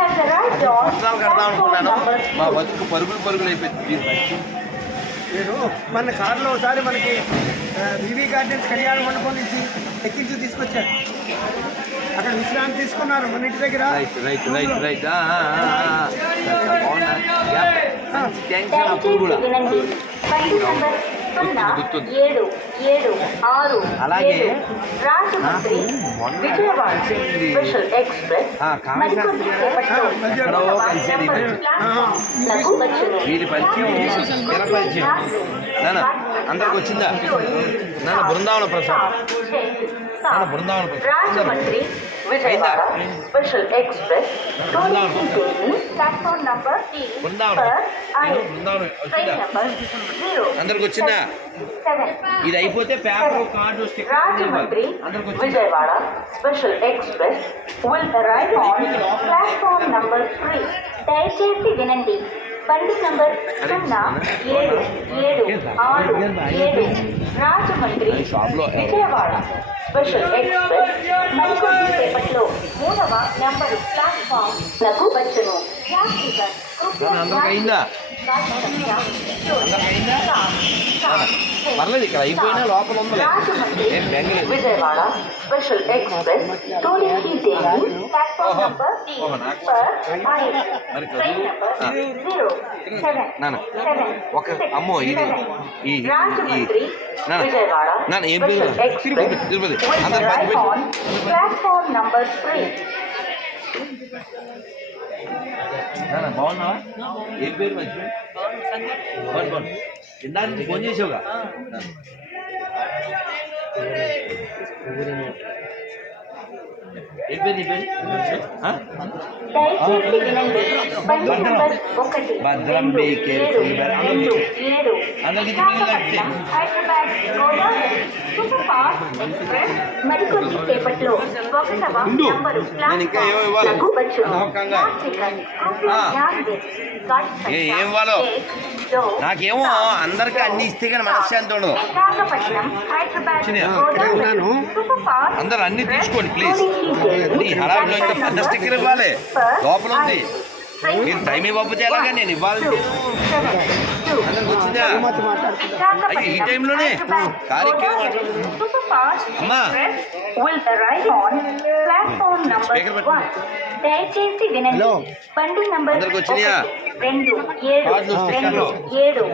has arrived on platform number మా బతుకు పరుగులు అయిపోయింది. నేను మన కారులో ఒకసారి మనకి వివి గార్డెన్స్ కళ్యాణ మండపం నుంచి ఎక్కించి తీసుకొచ్చారు. అక్కడ విశ్రాంతి తీసుకున్నారు మన ఇంటి దగ్గర. రైట్ అలాగే విజయవాడ స్పెషల్ ఎక్స్ప్రెస్ వీరి పరిచయం నాన్న అందరికి వచ్చిందా? నాన్న Brindavana Prasad Rajahmundry Vijayawada special express platform number అందరికి వచ్చిందా? ఇది అయిపోతే paper card Rajahmundry Vijayawada special express will arrive on platform number 3. దయచేసి వినండి. బండి నంబర్ 0776 రాజమండ్రి విజయవాడ స్పెషల్ ఎక్స్ప్రెస్ మరికొద్ది సేపట్లో 3వ నంబరు ప్లాట్ఫామ్ లకు వచ్చును. పర్లేదు, ఇక్కడ అయిపోయినా లోపల ఉంది. Vijayawada special express platform number ఒక అమ్మో ఇది నాన్న ఏం పేరు? తిరుపతి అందరు ప్లాట్ఫామ్ నంబర్ 3. బాగున్నావా? ఏం పేరు? మంచి ఇందా నుంచి ఫోన్ చేసావుగా. ఏం పేరు నీ పేరు? భద్రం అందరికి మరికొద్ది సేపట్లో 1వ నంబరు ఏం ఇవ్వాలో నాకేమో అందరికి అన్ని ఇస్తే కానీ మనశ్శాంతి ఉండదు. అందరు అన్ని తీసుకోండి ప్లీజ్. హడావిలో ఇంకా పెద్ద స్టిక్కర్ ఇవ్వాలి, లోపల ఉంది. నేను టైం ఇవ్వకపోతే ఎలాగా? నేను ఇవ్వాలి. అందరికి వచ్చిందా? అయ్యో ఈ టైంలోనే కార్యక్రమం అమ్మా దయచేసి వినండి. బండి నంబర్ 27